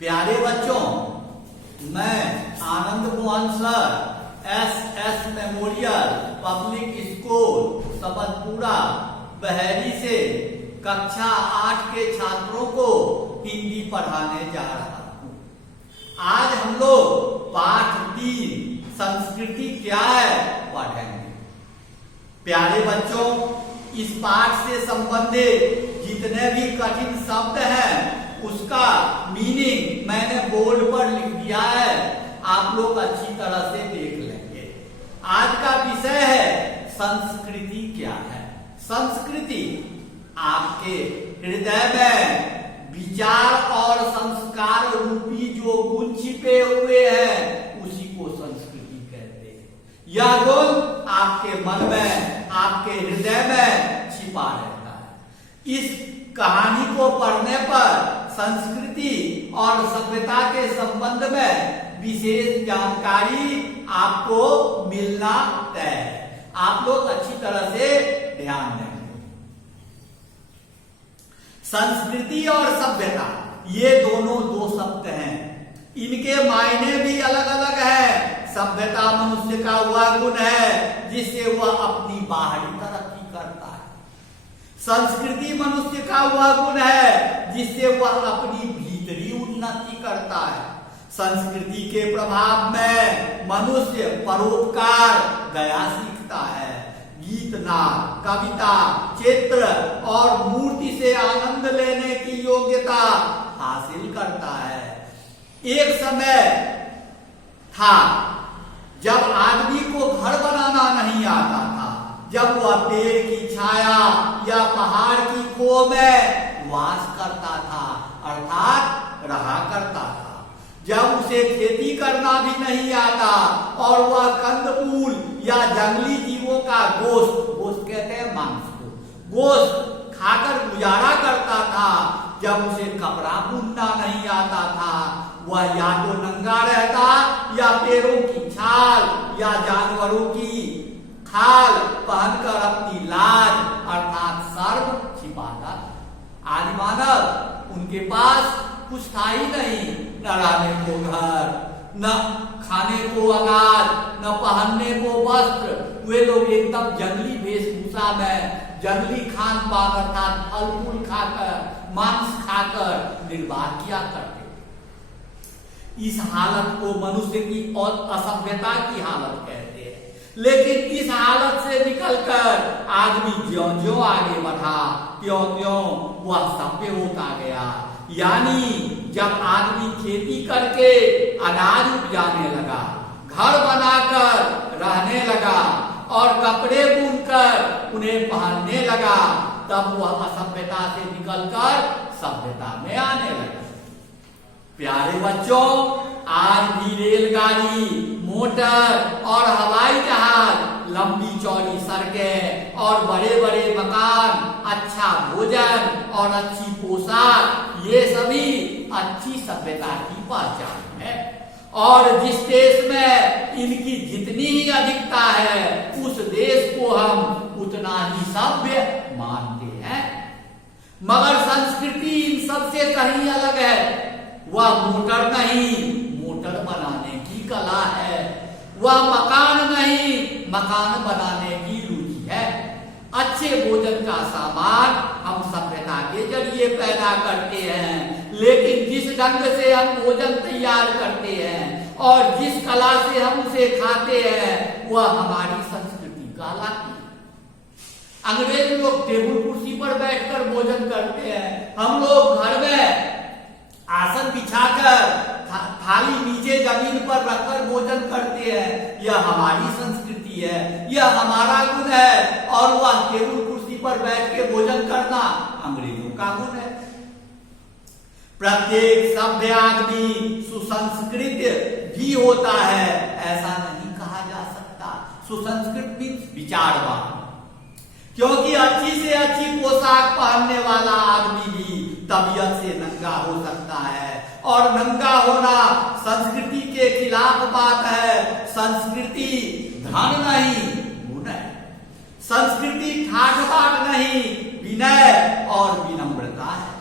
प्यारे बच्चों, मैं Anand Mohan sir S memorial public school Sabatpura Bahari से कक्षा 8 के छात्रों को हिंदी पढ़ाने जा रहा हूँ। आज हम लोग पाठ 3 संस्कृति क्या है पढ़ेंगे। प्यारे बच्चों, इस पाठ से संबंधित जितने भी कठिन शब्द हैं उसका मीनिंग मैंने बोर्ड पर लिख दिया है, आप लोग अच्छी तरह से देख लेंगे। आज का विषय है संस्कृति क्या है। संस्कृति आपके हृदय में विचार और संस्कार रूपी जो गुण छिपे हुए हैं उसी को संस्कृति कहते हैं। यह गुण आपके मन में, आपके हृदय में छिपा रहता है। इस कहानी को पढ़ने पर संस्कृति और सभ्यता के संबंध में विशेष जानकारी आपको मिलना तय है। आप लोग अच्छी तरह से ध्यान देंगे। संस्कृति और सभ्यता ये दोनों दो शब्द हैं, इनके मायने भी अलग अलग है। सभ्यता मनुष्य का वह गुण है जिससे वह अपनी बाहरी तरक्की करता है। संस्कृति मनुष्य का वह गुण है जिससे वह अपनी भीतरी उन्नति करता है। संस्कृति के प्रभाव में मनुष्य परोपकार दया सीखता है। गीत, नाच, कविता, चित्र और मूर्ति से आनंद लेने की योग्यता हासिल करता है। एक समय था जब आदमी को घर बनाना नहीं आता था, जब वह पेड़ की छाया या पहाड़ की खो में वास करता था, अर्थात रहा करता था। जब उसे खेती करना भी नहीं आता और वह कंदमूल या जंगली जीवों का गोश्त कहते हैं मांस को, गोश्त खाकर गुजारा करता था। जब उसे कपड़ा बुनना नहीं आता था, वह या तो नंगा रहता या पेड़ों की छाल या जानवरों की खाल पहनकर अपनी लाज अर्थात शर्म छिपाता। आज मानव उनके पास कुछ था ही नहीं, न रहने को घर, न खाने को अनाज, न पहनने को वस्त्र। वे लोग एकदम जंगली वेशभूषा में जंगली खान पान अर्थात फल फूल खाकर, मांस खाकर निर्वाह किया करते। इस हालत को मनुष्य की और असभ्यता की हालत कहते हैं। लेकिन इस हालत से निकलकर आदमी ज्यों-ज्यों आगे बढ़ा, त्यों-त्यों वह सभ्य होता गया। यानी जब आदमी खेती करके अनाज उपजाने लगा, घर बनाकर रहने लगा और कपड़े बुनकर उन्हें पहनने लगा, तब वह असभ्यता से निकलकर सभ्यता में आने लगा। प्यारे बच्चों, आज भी रेलगाड़ी, मोटर और हवाई जहाज, लंबी चौड़ी सड़कें और बड़े बड़े मकान, अच्छा भोजन और अच्छी पोशाक, ये सभी अच्छी सभ्यता की पहचान है। और जिस देश में इनकी जितनी ही अधिकता है, उस देश को हम उतना ही सभ्य मानते हैं। मगर संस्कृति इन सबसे कहीं अलग है। वह मोटर नहीं, मोटर बनाने की कला है। वह मकान नहीं, मकान बनाने की रुचि है। अच्छे भोजन का सामान हम सभ्यता के जरिए पैदा करते हैं, लेकिन जिस ढंग से हम भोजन तैयार करते हैं और जिस कला से हम उसे खाते हैं, वह हमारी संस्कृति कहलाती है। अंग्रेज लोग टेबल कुर्सी पर बैठकर भोजन करते हैं, हम लोग घर में आसन बिछाकर थाली नीचे जमीन पर रखकर भोजन करते हैं। यह हमारी संस्कृति है, यह हमारा गुण है। और वह टेबल कुर्सी पर बैठ के भोजन करना अंग्रेजों का गुण है। प्रत्येक सभ्य आदमी सुसंस्कृत भी होता है, ऐसा नहीं कहा जा सकता। सुसंस्कृत मीन्स विचारवान, क्योंकि अच्छी से अच्छी पोशाक पहनने वाला आदमी भी तबीयत से नंगा हो सकता है, और नंगा होना संस्कृति के खिलाफ बात है। संस्कृति धन नहीं, गुण है। संस्कृति ठाठ बाट नहीं, विनय और विनम्रता है।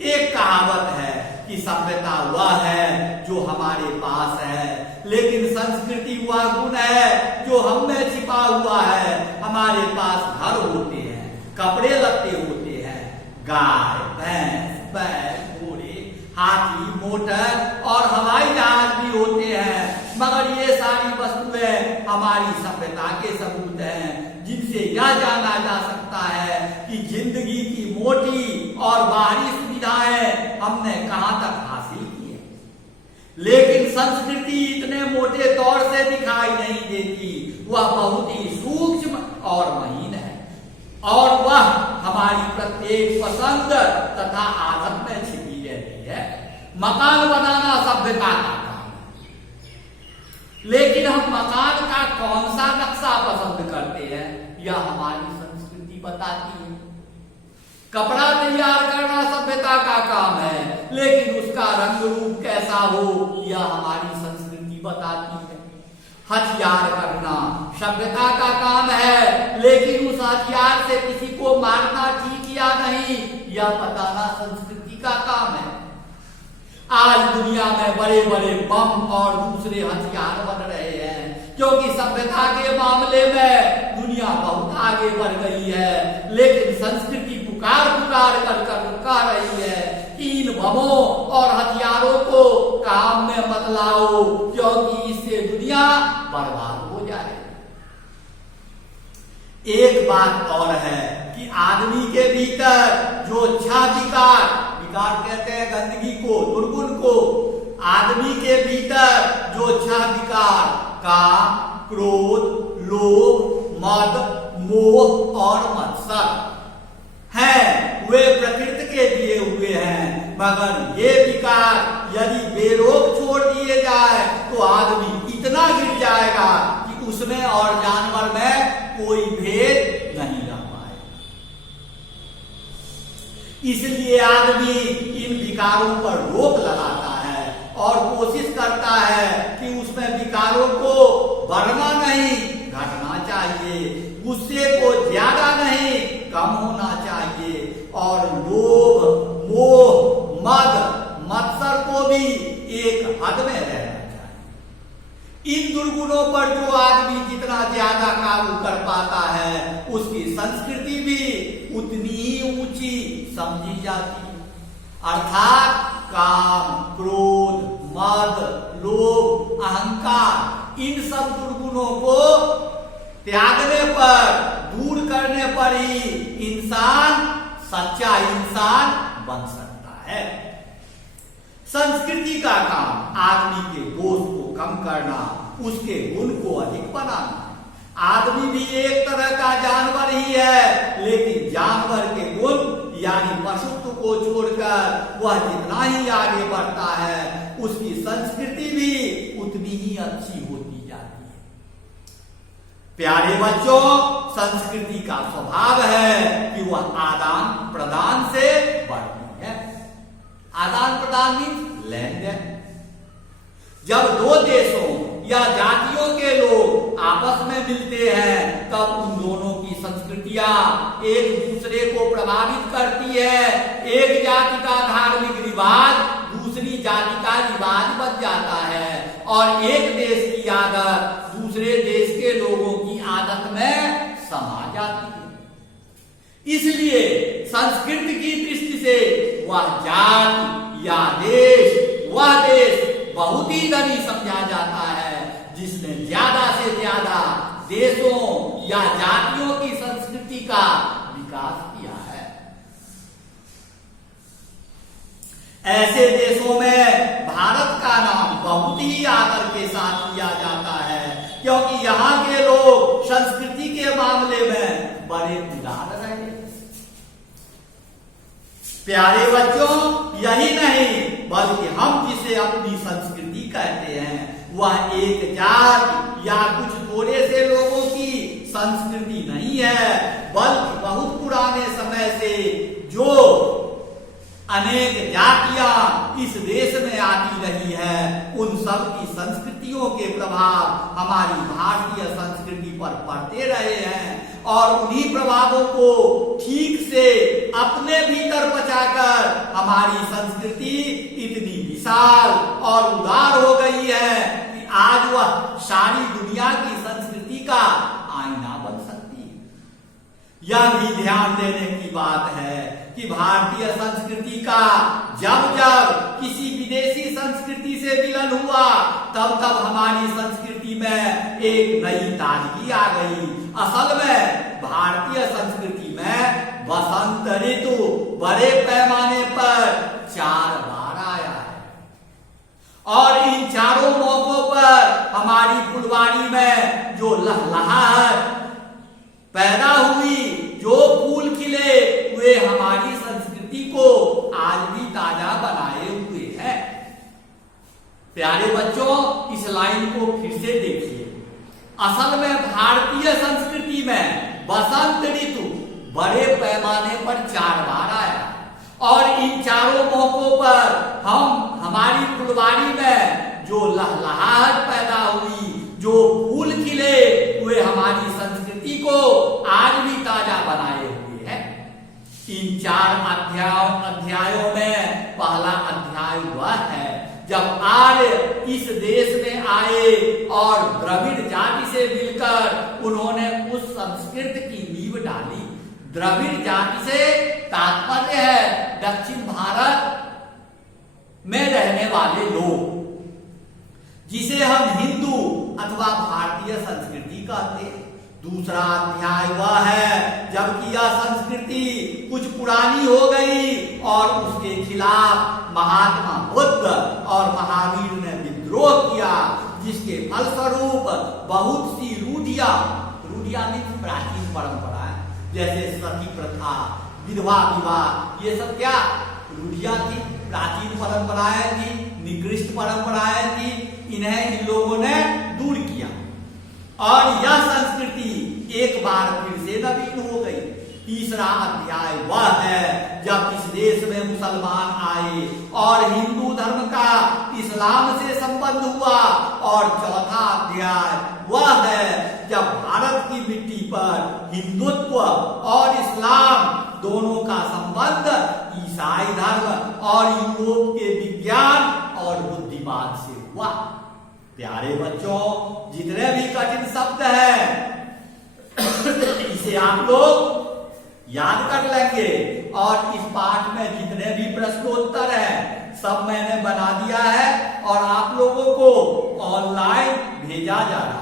एक कहावत है कि सभ्यता वह है जो हमारे पास है, लेकिन संस्कृति वह गुण है जो हम में छिपा हुआ है। हमारे पास घर होते हैं, कपड़े लत्ते होते हैं, गाय भैंस बैल घोड़े हाथी मोटर और हवाई जहाज भी होते हैं, मगर ये सारी वस्तुएं हमारी सभ्यता के सबूत हैं, जिनसे यह जाना जा सकता है कि जिंदगी की मोटी और बाहरी सुविधाएं हमने कहां तक हासिल की है। लेकिन संस्कृति इतने मोटे तौर से दिखाई नहीं देती, वह बहुत ही सूक्ष्म और महीन है, और वह हमारी प्रत्येक पसंद तथा आदत में छिपी रहती है। मकान बनाना सभ्यता का काम है, लेकिन हम मकान का कौन सा नक्शा पसंद करते हैं यह हमारी संस्कृति बताती है। कपड़ा तैयार करना सभ्यता का काम है, लेकिन उसका रंग रूप कैसा हो यह हमारी संस्कृति बताती है। हथियार करना सभ्यता का काम है, लेकिन उस हथियार से किसी को मारना ठीक या नहीं यह बताना संस्कृति का काम है। आज दुनिया में बड़े बड़े बम और दूसरे हथियार बन रहे हैं, क्योंकि सभ्यता के मामले में दुनिया बहुत आगे बढ़ गई है, लेकिन संस्कृति पुकार कर कह रही है कि इन बमों और हथियारों को काम में मत लाओ, क्योंकि इससे दुनिया बर्बाद हो जाए। एक बात और है कि आदमी के भीतर जो अच्छा विकार कहते हैं गंदगी को, दुर्गुण को, आदमी के भीतर जो अच्छा विकार काम क्रोध लोभ मद मोह और मत्सर है, वे प्रकृति के दिए हुए हैं, मगर ये विकार यदि बेरोक छोड़ दिए जाए तो आदमी इतना गिर जाएगा कि उसमें और जानवर में कोई भेद नहीं रह पाए। इसलिए आदमी इन विकारों पर रोक लगाता है और कोशिश करता है कि उसमें विकारों को बढ़ना नहीं घटना चाहिए, गुस्से को ज्यादा नहीं कम होना चाहिए, और लोभ मोह मद मत्सर को भी एक हद में रहना चाहिए। इन दुर्गुणों पर जो आदमी जितना ज्यादा काबू कर पाता है, उसकी संस्कृति भी उतनी ही ऊंची समझी जाती है। अर्थात काम क्रोध मद लोभ अहंकार इन सब दुर्गुणों को त्यागने पर दूर करने पर ही इंसान सच्चा इंसान बन सकता है। संस्कृति का काम आदमी के दोष को कम करना, उसके गुण को अधिक बनाना। आदमी भी एक तरह का जानवर ही है, लेकिन जानवर के गुण यानी पशुत्व को छोड़कर वह जितना ही आगे बढ़ता है, उसकी संस्कृति भी उतनी ही अच्छी होती जाती है। प्यारे बच्चों, संस्कृति का स्वभाव है कि वह आदान प्रदान से बढ़ती है। आदान प्रदान मीन्स लेन देन। जब दो देशों या जातियों के लोग आपस में मिलते हैं, तब उन दोनों की संस्कृतियां एक दूसरे को प्रभावित करती है। एक जाति का धार्मिक रिवाज दूसरी जाति का रिवाज बन जाता है, और एक देश की आदत दूसरे देश के लोगों की आदत में समा जाती है। इसलिए संस्कृति की दृष्टि से वह जाति या देश वह देश बहुत ही धनी समझा जाता है जिसने ज्यादा से ज्यादा देशों या जातियों की संस्कृति का विकास किया है। ऐसे देशों में भारत का नाम बहुत ही आदर के साथ लिया जाता है, क्योंकि यहाँ के लोग संस्कृति के मामले में बड़े उदार रहे। प्यारे बच्चों, यही नहीं बल्कि हम जिसे अपनी संस्कृति कहते हैं, वह एक जाति या कुछ थोड़े से लोगों की संस्कृति नहीं है, बल्कि बहुत पुराने समय से जो अनेक जातियां इस देश में आती रही है, उन सब की संस्कृतियों के प्रभाव हमारी भारतीय संस्कृति पर पड़ते रहे हैं। और उन्हीं प्रभावों को ठीक से अपने भीतर बचाकर हमारी संस्कृति इतनी विशाल और उदार हो गई है कि आज वह सारी दुनिया की संस्कृति का आईना बन सकती है। यह भी ध्यान देने की बात है कि भारतीय संस्कृति का जब जब किसी विदेशी संस्कृति से मिलन हुआ तब तब हमारी संस्कृति में एक नई ताजगी आ गई। असल में भारतीय संस्कृति में वसंत ऋतु बड़े पैमाने पर 4 बार आया है और इन चारों मौकों पर हमारी फुलवारी में जो लहलहाहट पैदा हुई, जो फूल खिले, वे हमारी संस्कृति को आज भी ताजा बनाए हुए हैं। प्यारे बच्चों, इस लाइन को फिर से देखिए। असल में भारतीय संस्कृति में बसंत ऋतु बड़े पैमाने पर 4 बार आया और इन चारों मौकों पर हमारी फुलवारी में जो लहलहाहट पैदा हुई, जो फूल खिले, वे हमारी संस्कृति को आज भी ताजा बनाए हुए हैं। इन 4 अध्यायों में पहला अध्याय वह है जब आर्य इस देश में आए और द्रविड़ जाति से मिलकर उन्होंने उस संस्कृति की नींव डाली। द्रविड़ जाति से तात्पर्य है दक्षिण भारत में रहने वाले लोग, जिसे हम हिंदू अथवा भारतीय संस्कृति कहते हैं। दूसरा अध्याय वह है जबकि यह संस्कृति कुछ पुरानी हो गई और उसके खिलाफ महात्मा बुद्ध और महावीर ने विद्रोह किया, जिसके फलस्वरूप बहुत सी रूढ़ियां मीन्स प्राचीन परंपराएं जैसे सती प्रथा, विधवा विवाह, ये सब क्या रूढ़ियां थी, प्राचीन परंपराएं थी, निकृष्ट परंपराएं थी। इन्हें इन लोगों ने दूर किया और यह संस्कृति एक बार फिर से नवीन हो गई। तीसरा अध्याय वह है जब इस देश में मुसलमान आए और हिंदू धर्म का इस्लाम से संबंध हुआ। और चौथा अध्याय वह है जब भारत की मिट्टी पर हिंदुत्व और इस्लाम दोनों का संबंध ईसाई धर्म और यूरोप के विज्ञान और बुद्धिवाद से हुआ। प्यारे बच्चों, जितने भी कठिन शब्द हैं इसे आप लोग याद कर लेंगे और इस पाठ में जितने भी प्रश्नोत्तर हैं सब मैंने बना दिया है और आप लोगों को ऑनलाइन भेजा जा रहा है।